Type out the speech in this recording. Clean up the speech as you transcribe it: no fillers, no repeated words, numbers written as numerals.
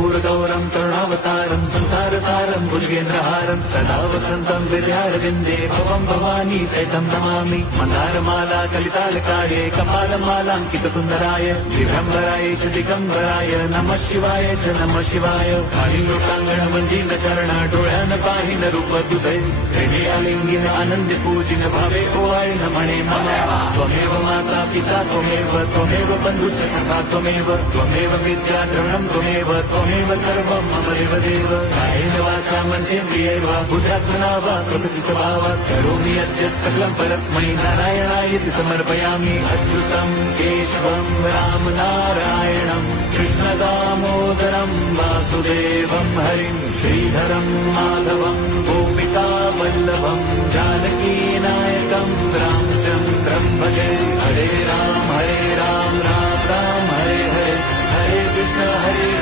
कर्पूरगौरं करुणावतारं संसारसारं भुजगेन्द्रहारं सदा वसन्तं हृदयारविन्दे भवं भवानी सहितं नमामि। मन्दारमाला कलितालकाये कपालमालाङ्कितसुन्दराय दिगम्बराय च दिगम्बराय नमः शिवाय च नमः शिवाय। खाली लोकांगण मंदिर चरण डोळ्यान पाहिन रूप तुझे प्रेमी अलिंगिन आनंद पूजिन भावे ओवाळीन म्हणे मला त्वमेव माता पिता त्वमेव बंधुच सखा त्वमेव विद्या द्रवणं त्वमेव सर्वं मम देव कायेन वाचा मनसेन्द्रियैर्व बुद्ध्यात्मना वा प्रकृति स्वभावात् करोमि यद्यत् सकलं परस्मै नारायणायति समर्पयामि। अच्युतं केशवं राम नारायणं कृष्णदामोदरं वासुदेवं हरिं श्रीधरं माधवं गोपिका वल्लभं जानकी नायकं रामचन्द्रं भजे। हरे राम